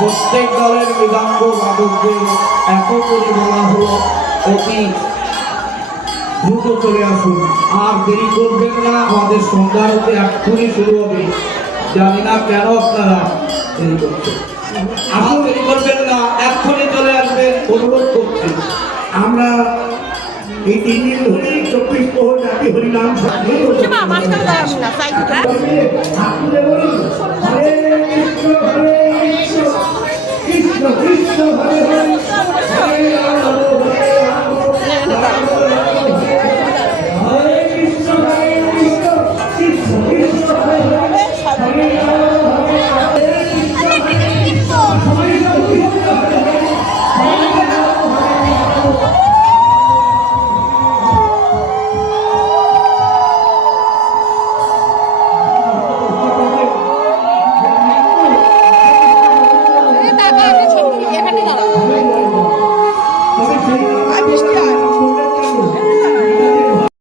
প্রত্যেক দলের মৃদঙ্গ বাদকদের এত করে বলা হলো অতি দ্রুত চলে আসুন, আর দেরি করবেন না। আমাদের সন্ধ্যা হতে এক্ষুনি শুরু হবে। জানি না কেন আপনারা দেরি করছেন। আসুন, দেরি করবেন না, এক্ষুনি চলে আসবেন, অনুরোধ করছি। আমরা এই 3 দিন ধরে 24 প্রহর রাতে হরিনাম কৃষ্ণ কৃষ্ণ হরে হরে হরে রাম হরে রাম রাম রাম হরে কৃষ্ণ হরে কৃষ্ণ কৃষ্ণ কৃষ্ণ হরে হরে হরে রাম হরে রাম কৃষ্ণ হরে কৃষ্ণ হরে কৃষ্ণ হরে হরে হরে রাম হরে রাম। বৃষ্টি